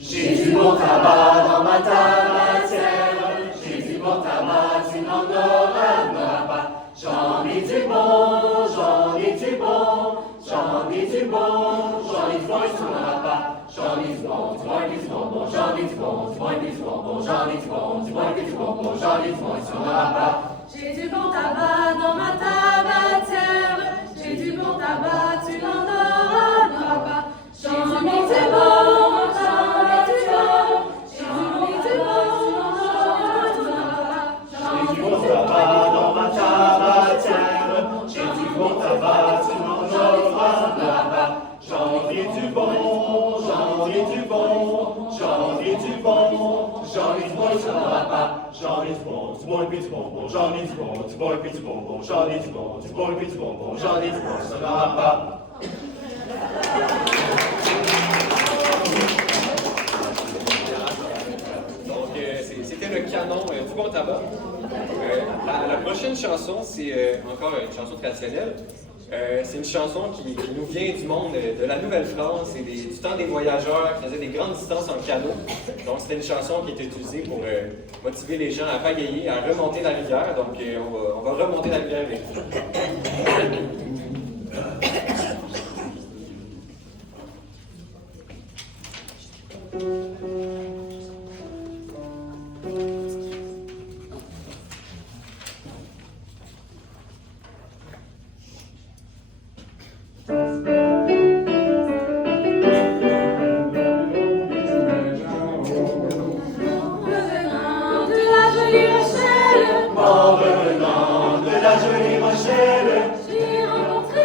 J'ai du bon tabac dans ma tabatière, j'ai du bon tabac, tu n'en auras pas. J'en ai du bon, j'en ai du bon, j'en ai du bon, j'en ai du bon, tu n'en auras pas. J'en ai du bon, du bon et du bonbon, j'en ai du bon, du bon et du bonbon, j'en ai du bon, du bon et du bonbon, j'en ai du bon, tu n'en auras pas. J'ai du bon tabac dans ma tabatière, j'ai du bon tabac, tu n'en auras pas. J'en ai du bon, j'en ai du bon, j'ai du bon, tu n'en auras pas. J'ai du bon tabac dans ma tabatière, j'ai du bon tabac, tu n'en auras pas. J'en ai du bon, j'en ai du bon, j'en ai du bon, j'en ai du bon, tu n'en auras pas. J'en ai du bon et puis du bonbon, j'en ai du bon et puis du bonbon, j'en ai du bon et puis du bonbon, j'en ai du bon, tu n'en auras pas. Donc, c'était le canon du bon tabac. La prochaine chanson, c'est encore une chanson traditionnelle. C'est une chanson qui nous vient du monde de la Nouvelle-France et du temps des voyageurs qui faisaient des grandes distances en canot. Donc, c'était une chanson qui était utilisée pour motiver les gens à pagayer, à remonter la rivière. Donc, on va remonter la rivière avec vous. En revenant de la jolie Rochelle, J'ai rencontré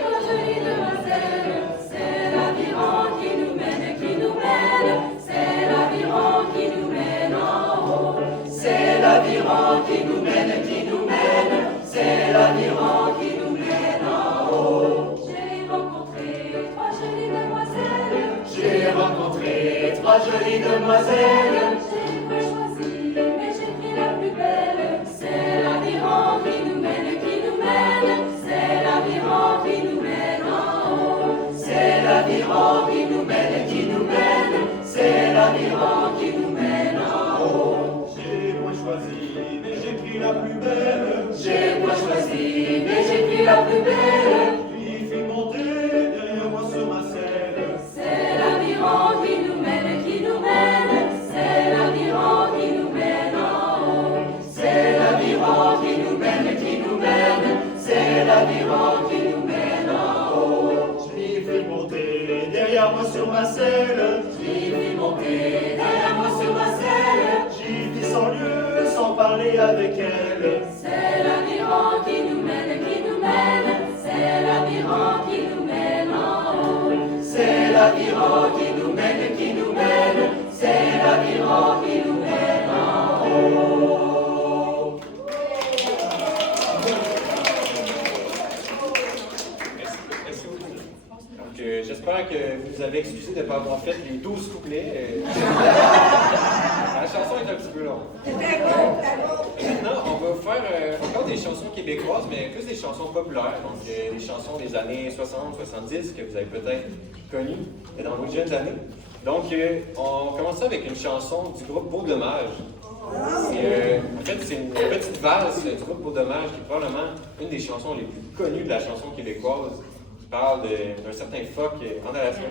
trois jolies demoiselles. C'est l'aviron qui nous mène, c'est l'aviron qui nous mène en haut. c'est l'aviron qui nous mène, c'est l'aviron qui nous mène en haut. J'ai rencontré trois jolies demoiselles. J'ai rencontré trois jolies demoiselles, J'ai pas choisi, mais j'ai pris la plus belle. C'est l'aviron qui nous mène, c'est l'aviron qui nous mène en haut. c'est l'aviron qui nous mène, c'est l'aviron qui nous mène en haut. J'ai moins choisi, mais j'ai pris la plus belle. J'ai moins choisi, mais j'ai pris la plus belle. Puis fit monter derrière moi sur ma selle. C'est l'aviron qui nous mène, c'est l'aviron qui nous mène en haut. C'est l'aviron qui nous mène, c'est l'aviron qui nous mène en haut. Je l'y fis monter derrière moi sur ma selle. Je l'y fis monter derrière moi sur ma selle. J'y vis sans lieu, sans parler avec elle. C'est l'aviron qui nous mène, c'est l'aviron qui nous mène en haut. C'est l'aviron qui nous mène, c'est l'aviron qui nous mène en haut. Merci beaucoup. Donc, j'espère que vous nous avez excusé de ne pas avoir fait les 12 couplets. La chanson est un petit peu longue. Maintenant, on va faire encore des chansons québécoises, mais plus des chansons populaires, donc des chansons des années 60-70 que vous avez peut-être connues dans vos jeunes années. Donc, on commence ça avec une chanson du groupe Beau Dommage. En fait, c'est une petite valse du groupe Beau Dommage qui est probablement une des chansons les plus connues de la chanson québécoise, qui parle d'un certain phoque en Alaska.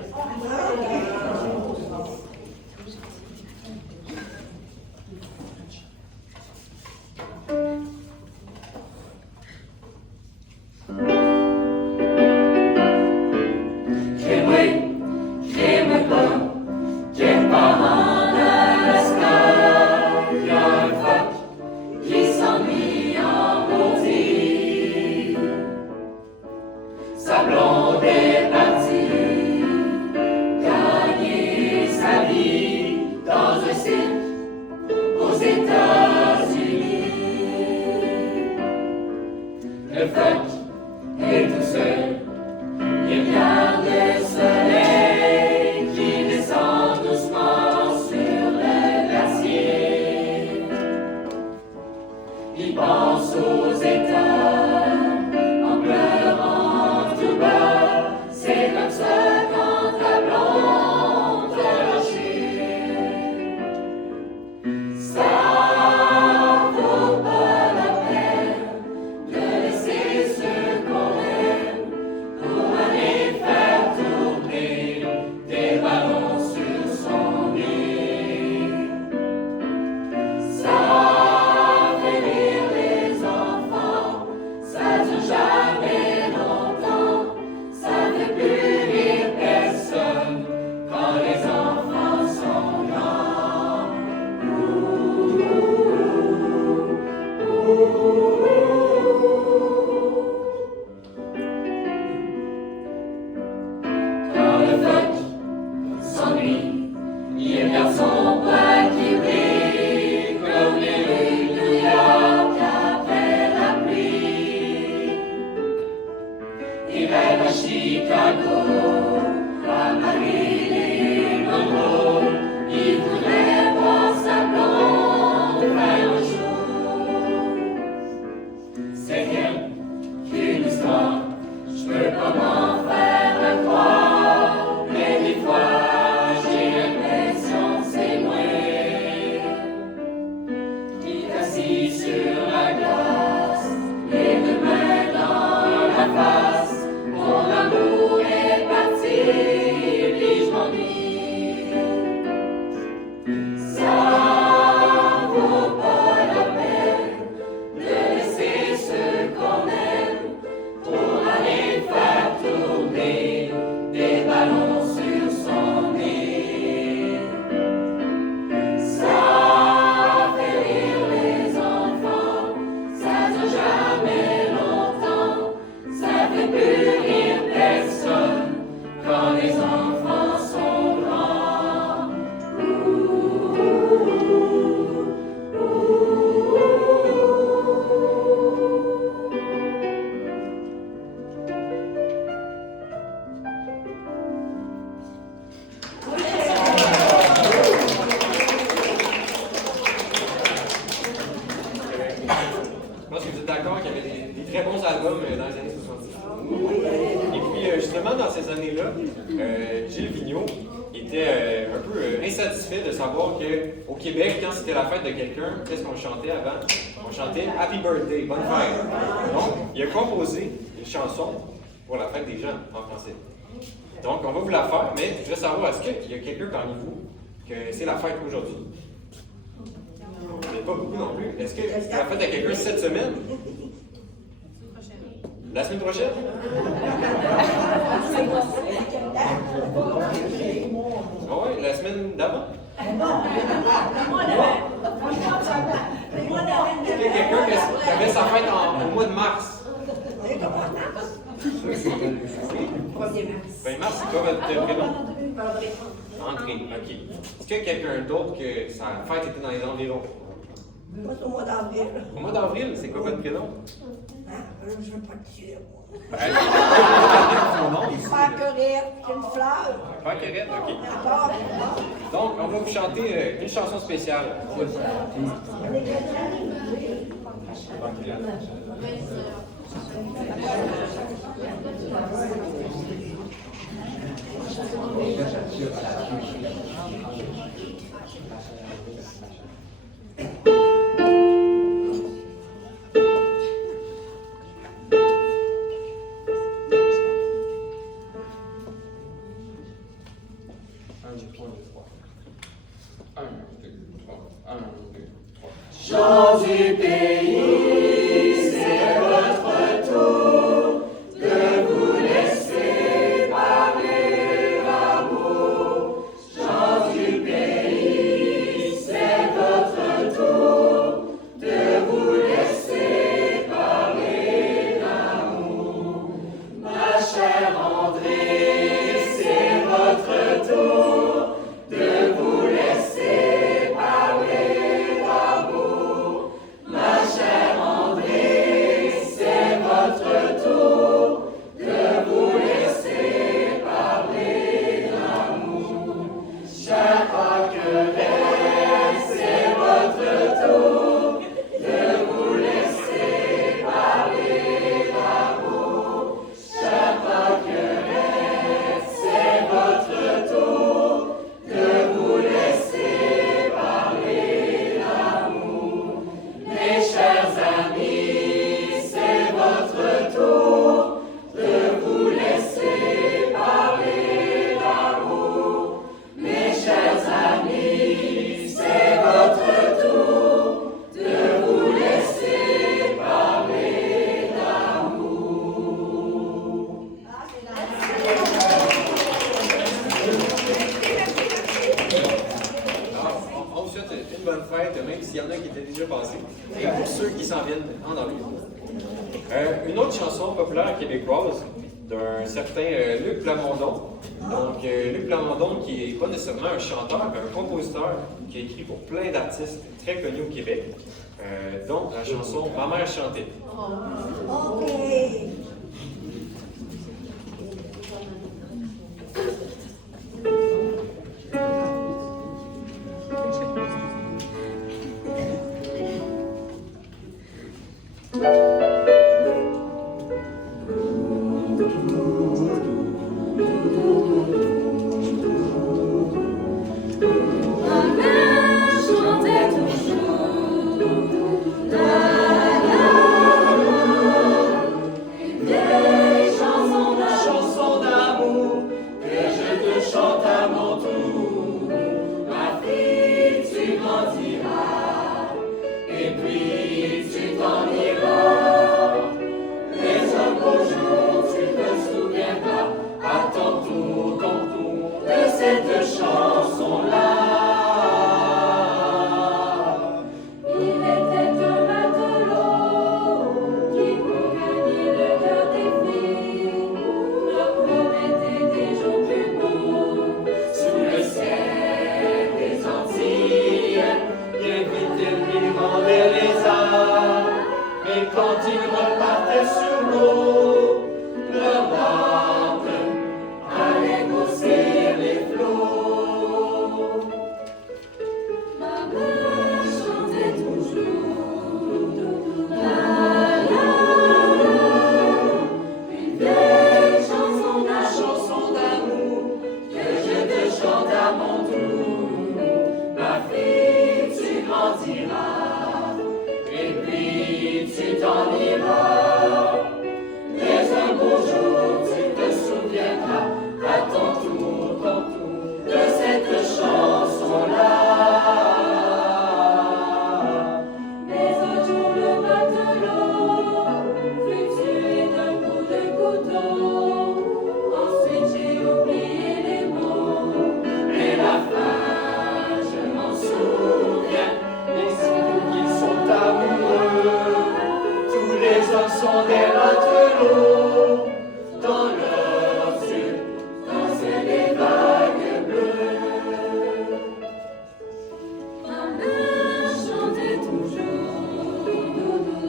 J'aime pas en Alaska. Y a un phoque qui s'ennuie en maudit. Sa blonde est partie gagner sa vie. il rêve à Chicago, à Marilyn Monroe, il voudrait voir sa blonde faire un show. C'est rien qu'une histoire, je peux pas m'en faire croire, mais des fois j'ai l'impression que c'est moi qui est assis sur la glace, les deux mains dans la face. Mon amour est parti, puis je m'ennuie. Ça vaut pas la peine de laisser ceux qu'on aime pour aller faire tourner des ballons sur son nez. Ça fait rire les enfants, ça dure jamais longtemps, ça fait plus rire personne quand les enfants sont grands. Je pense que vous êtes d'accord qu'il y avait des très bons albums dans les années 70. Et puis, justement, dans ces années-là, Gilles Vigneault était un peu insatisfait de savoir qu'au Québec, quand c'était la fête de quelqu'un, qu'est-ce qu'on chantait avant? On chantait Happy Birthday, bonne fête. Donc, il a composé une chanson pour la fête des gens en français. Donc, on va vous la faire, mais je veux savoir, est-ce qu'il y a quelqu'un parmi vous que c'est la fête aujourd'hui? Pas beaucoup non plus. Est-ce que c'est la fête à quelqu'un cette semaine? La semaine prochaine? Ah ouais, la semaine d'avant? Est-ce qu'il y a quelqu'un qui avait sa fête au mois de mars? 20 mars, c'est quoi votre prénom? André, ok. Est-ce qu'il y a quelqu'un d'autre que sa fête était dans les environs? Moi, c'est au mois d'avril. Au mois d'avril, c'est quoi votre prénom? Je ne veux pas te dire, moi. Son nom ici. Faire correct, une fleur. Faire correct, ok. D'accord? Donc, on va vous chanter une chanson spéciale. Gens du pays, c'est votre tour de vous laisser parler l'amour. Gens du pays, c'est votre tour de vous laisser parler l'amour. Ma chère André, c'est votre tour de vous laisser parler l'amour. Ma chère André, c'est votre tour de vous laisser parler l'amour. Chaque fois que c'est votre tour de vous laisser parler l'amour. Chaque fois que c'est votre tour de vous laisser parler l'amour. Mes chers amis, c'est votre tour de vous laisser parler l'amour. Mes chers amis, c'est votre tour de vous laisser parler l'amour. Alors, on vous souhaite une bonne fête, même s'il y en a qui étaient déjà passés, et pour ceux qui s'en viennent en avril. Une autre chanson populaire québécoise d'un certain Luc Plamondon. Donc, Luc Plamondon, qui n'est pas nécessairement un chanteur, mais un compositeur qui a écrit pour plein d'artistes très connus au Québec, dont la chanson Ma mère chantait. OK. Ma mère chantait toujours la la une vieille Chanson d'amour que je te chante à mon tour. Ma fille, tu grandiras et puis tu t'en iras. Mais un beau jour, tu te souviendras à ton tour de cette chanson-là. Il était un matelot qui pour gagner le cœur des filles leur promettait des jours plus beaux. Sous le ciel des Antilles, bien vite il vivant vers les arts. Mais quand ils repartaient sur l'eau, leur barque allait grossir les flots. Ma mère chantait toujours la la une vieille chanson La d'amour. chanson d'amour que je te chante à mon tour. Ma fille, tu grandiras et puis tu t'en iras. Mais un beau jour, tu te souviendras à ton tour de cette chanson-là. Mais un jour le matelot fut tué d'un coup de couteau. Ensuite j'ai oublié les mots. Et la fin, je m'en souviens, les signes qu'ils sont amoureux. Tous les hommes sont des matelots, dans leurs yeux, dansent des vagues bleues. Ma mère chantait toujours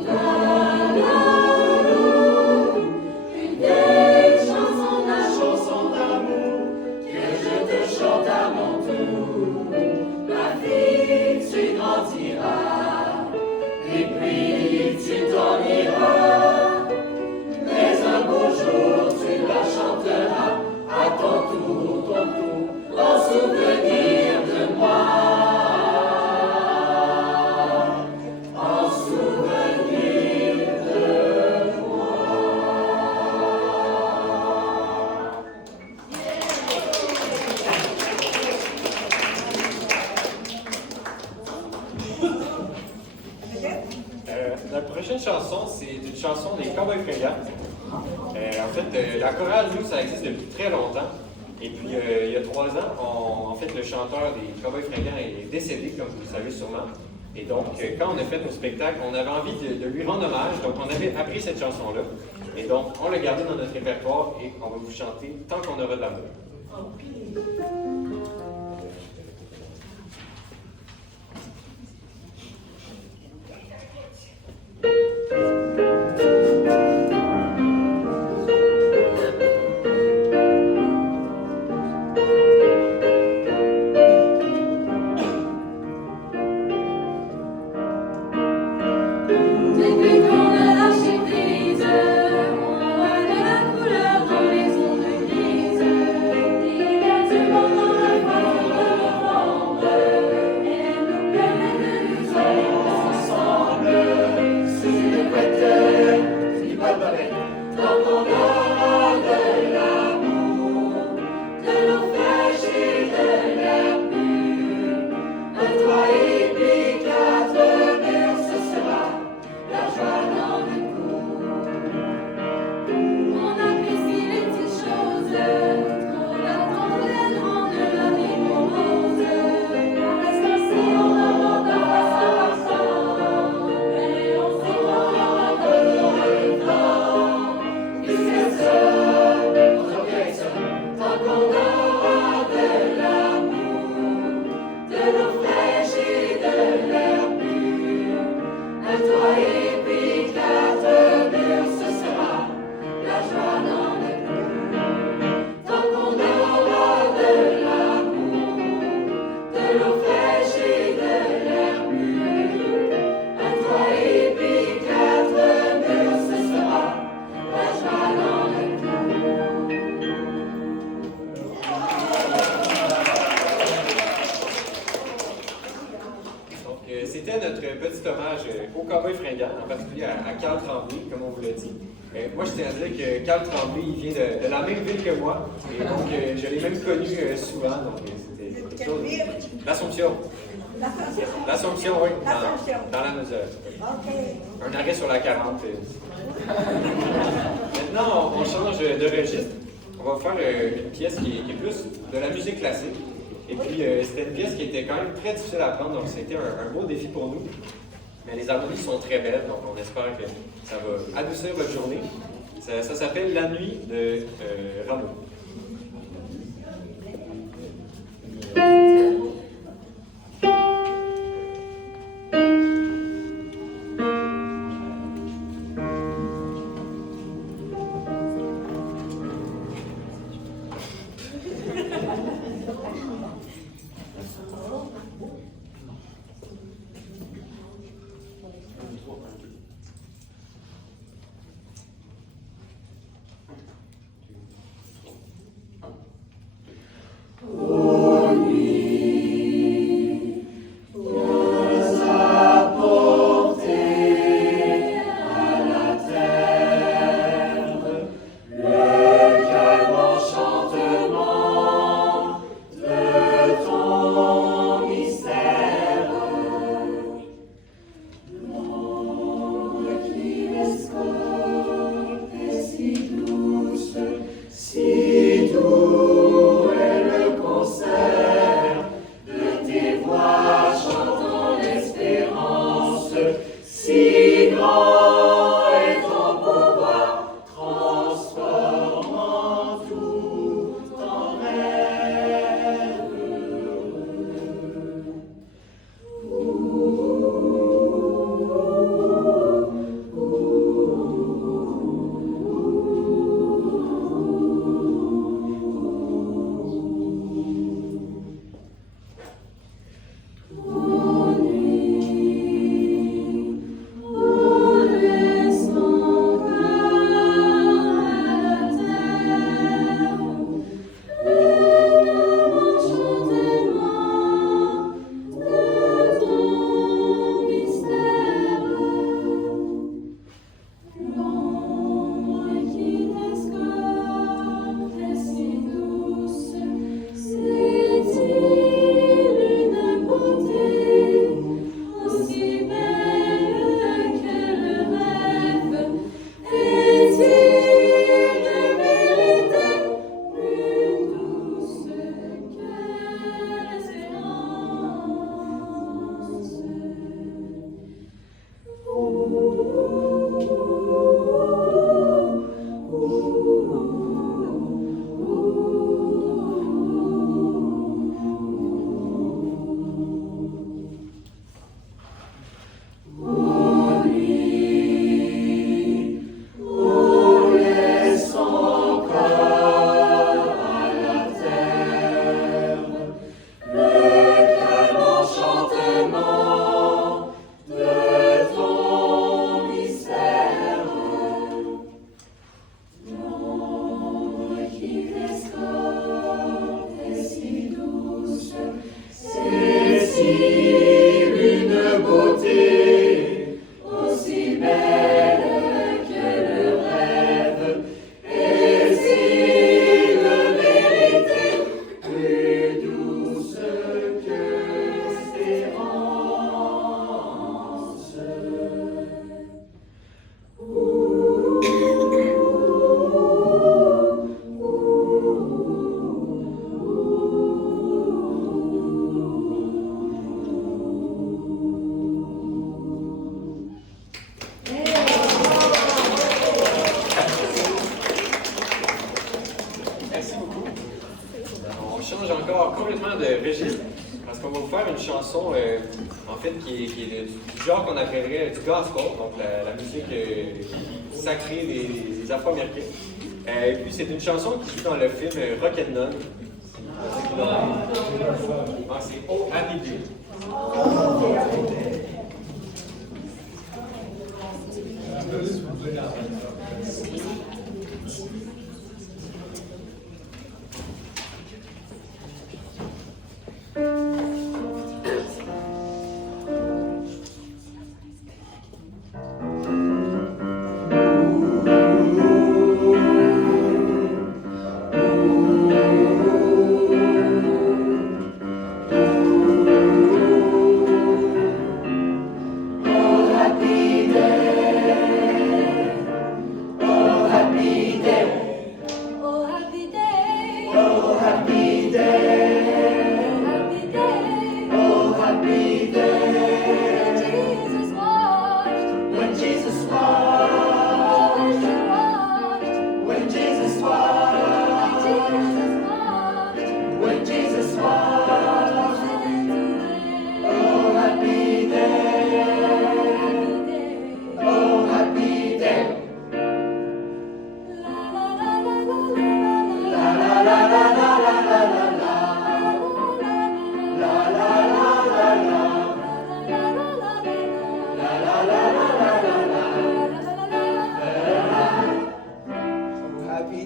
la la une vieille chanson La d'amour. chanson d'amour que je te chante à mon tour. Ma fille, tu grandiras, et puis tu t'en iras. Mais un beau jour, tu la chanteras à ton tour, en souvenir de moi. En souvenir de moi. Notre prochaine chanson, c'est une chanson des Cowboys Fringants. En fait, la chorale, nous, ça existe depuis très longtemps. Et puis, il y a 3 ans, en fait, le chanteur des Cowboys Fringants est décédé, comme vous le savez sûrement. Et donc, quand on a fait nos spectacles, on avait envie de lui rendre hommage. Donc, on avait appris cette chanson-là. Et donc, on l'a gardée dans notre répertoire et on va vous chanter tant qu'on aura de l'amour. Depuis qu'on a lâché prise, on voit de la couleur dans les ondes grises. Il y a du bon cowboy fringant, en particulier à Carl Tremblay, comme on vous l'a dit. Moi, je tiens à dire que Carl Tremblay, il vient de la même ville que moi, et donc je l'ai même connu souvent, donc c'était quelque chose. L'Assomption. L'Assomption, oui, dans la Moselle. OK. Un arrêt sur la 40. Maintenant, on change de registre. On va faire une pièce qui est plus de la musique classique. Et puis, c'était une pièce qui était quand même très difficile à apprendre, donc c'était un beau défi pour nous. Mais les harmonies sont très belles, donc on espère que ça va adoucir votre journée. Ça s'appelle La Nuit de Rameau. Complètement de registre, parce qu'on va vous faire une chanson, en fait, qui est du genre qu'on appellerait du gospel, donc la musique sacrée des Afro-Américains. Et puis c'est une chanson qui joue dans le film Rock'n'None. C'est Oh Happy Day.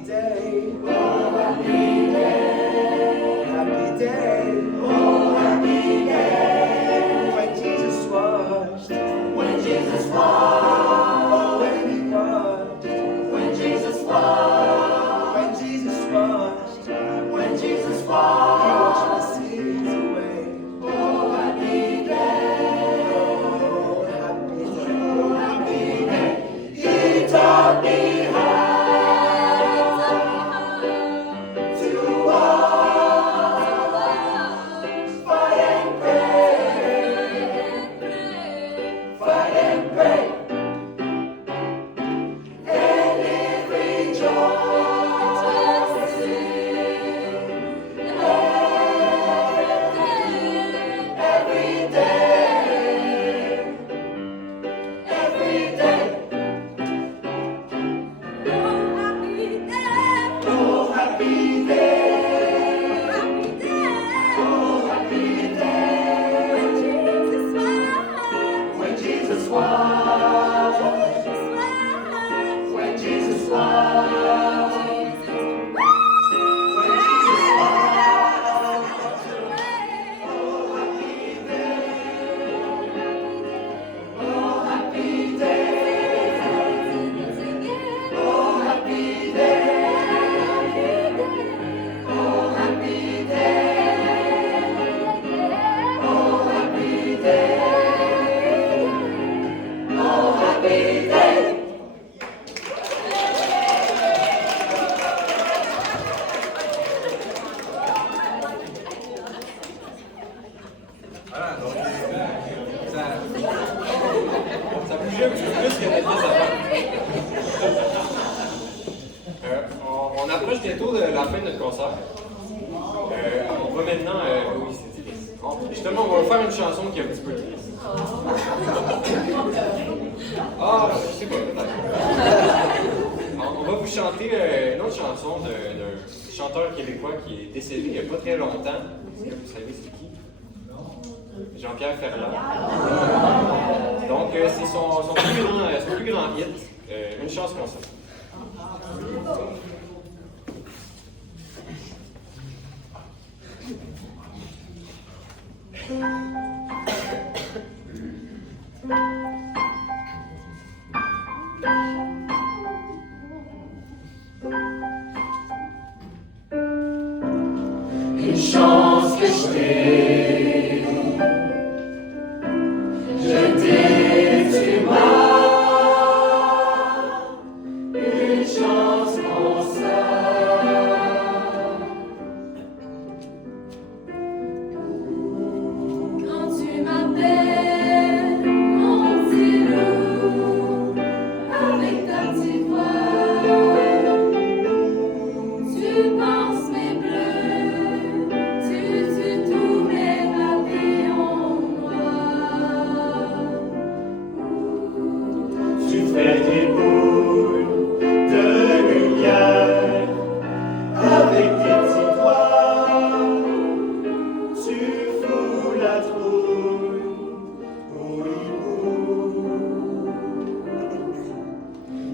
day. Oh, happy day. Happy day. Oh, happy day. When Jesus washed. When Jesus washed. Oh, when he washed. When Jesus washed. When Jesus washed. When Jesus washed. He washed my sins away. Oh, happy day. Oh, happy day. Oh, happy day. He taught me how. Voilà, donc ça bougeait un petit peu plus qu'il y avait 10 avant. On approche bientôt de la fin de notre concert. On va maintenant. Oui, c'est triste. Bon, justement, on va faire une chanson qui est un petit peu triste. Ah, je sais pas, peut-être. On va vous chanter une autre chanson d'un chanteur québécois qui est décédé il n'y a pas très longtemps. Est-ce que vous savez c'est qui? Jean-Pierre Ferland. Donc, c'est son plus grand hit, Une chance qu'on sait. Une chance que je t'ai, tu m'as, une chance pour ça. Quand tu m'appelles, mon petit loup, avec ta petite voix, tu penses mes bleus, tu tues tous mes papillons noirs. Tu fais des boules de lumière avec tes petits doigts. Tu fous la trouille, oui,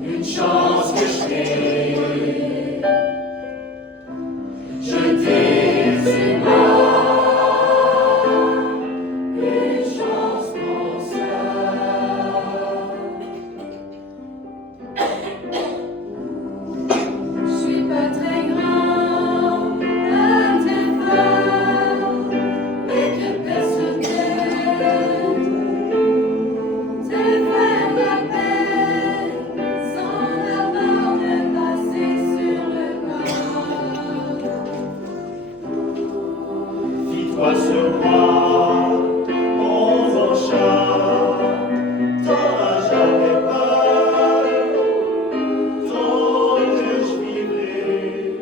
une chance que je t'ai, tu m'as, une chance pour ça. Je suis pas très grand, pas très fort, mais que personne t'aime. Te faire la paix, sans d'abord me passer sur le corps. Fie-toi sur moi, mon chat, t'auras jamais peur, tant que je vivrai,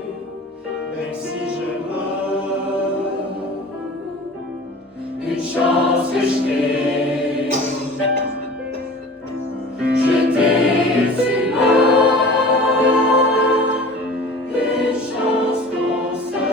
même si je meurs. Une chance que je t'ai, tu m'as, une chance pour ça.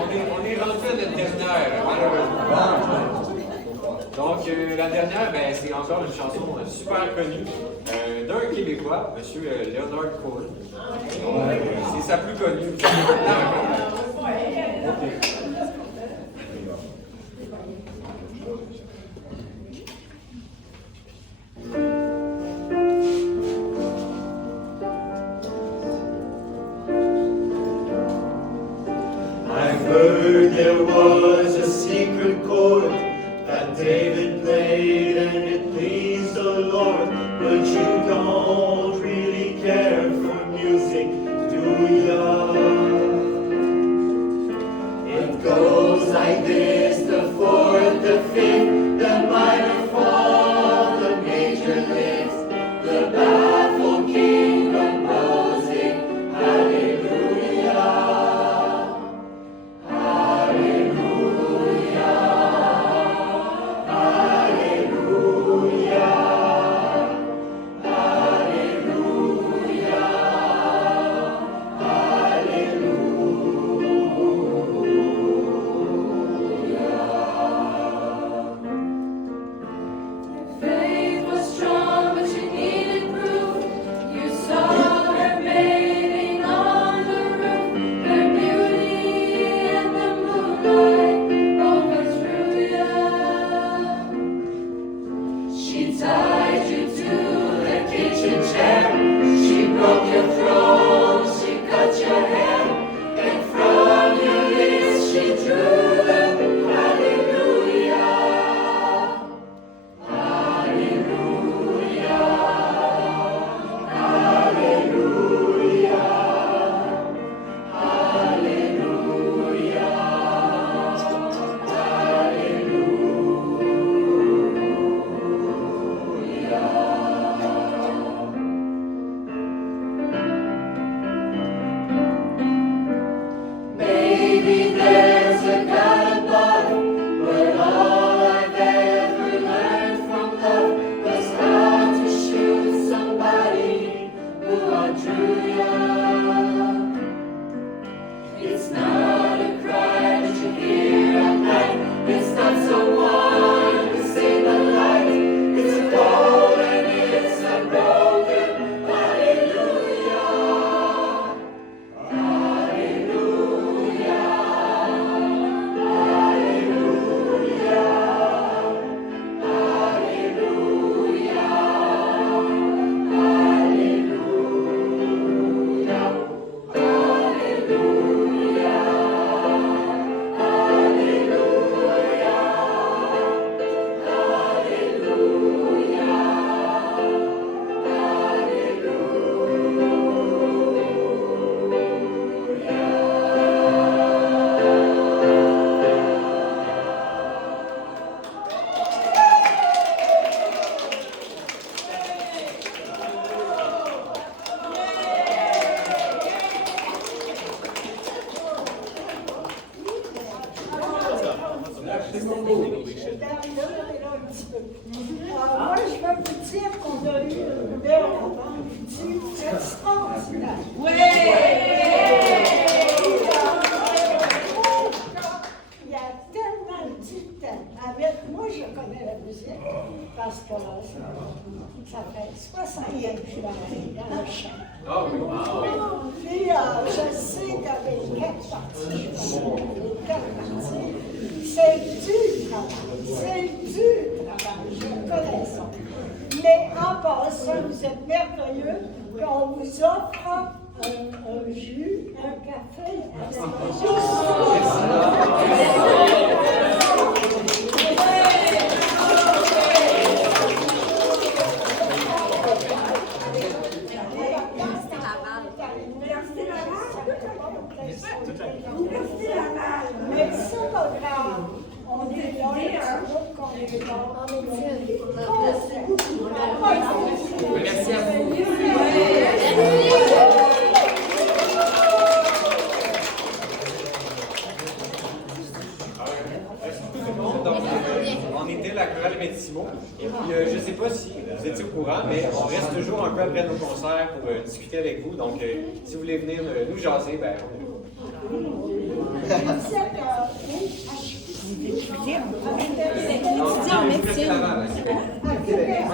On est rendu à notre dernière, malheureusement. Donc, la dernière, ben, c'est encore une chanson super connue d'un Québécois, M. Leonard Cohen. C'est sa plus connue. I've heard there was a secret chord that David played and it pleased the Lord, but you don't really care for music, do ya? It goes like this, the fourth, the fifth, the minor fall, the major lifts, the baffled king composing, hallelujah. Faith was strong, but she needed proof. You saw her bathing on the roof. Her beauty and the moonlight both was true, yeah. She tied you to the kitchen chair. She broke your throne, she cut your hair. And from your lips she drew the hallelujah. Maybe there's a God above, but all I've ever learned from love was how to shoot somebody who outdrew ya. It's not a cry that you hear at night. It's not someone who saved a life. It's a call and it's unbroken. Hallelujah. Moi, je veux vous dire qu'on a eu une belle avant-midi extraordinaire. Il y a tellement de temps. Avec moi, je connais la musique parce que ça fait 60 ans que je suis dans le chant. Puis, je sais qu'avec quatre parties, je connais les quatre parties. C'est du travail, je connais ça. Mais en passant, vous êtes merveilleux, qu'on vous offre un jus, un café. Mais c'est pas grave. On est là, un groupe qu'on est là. Merci à vous. On était la chorale Médissimo. Et puis, je ne sais pas si vous étiez au courant, mais on reste toujours un peu après nos concerts pour discuter avec vous. Donc, si vous voulez venir nous jaser, ben, on est là. Vous êtes étudiant en médecine. à Québec.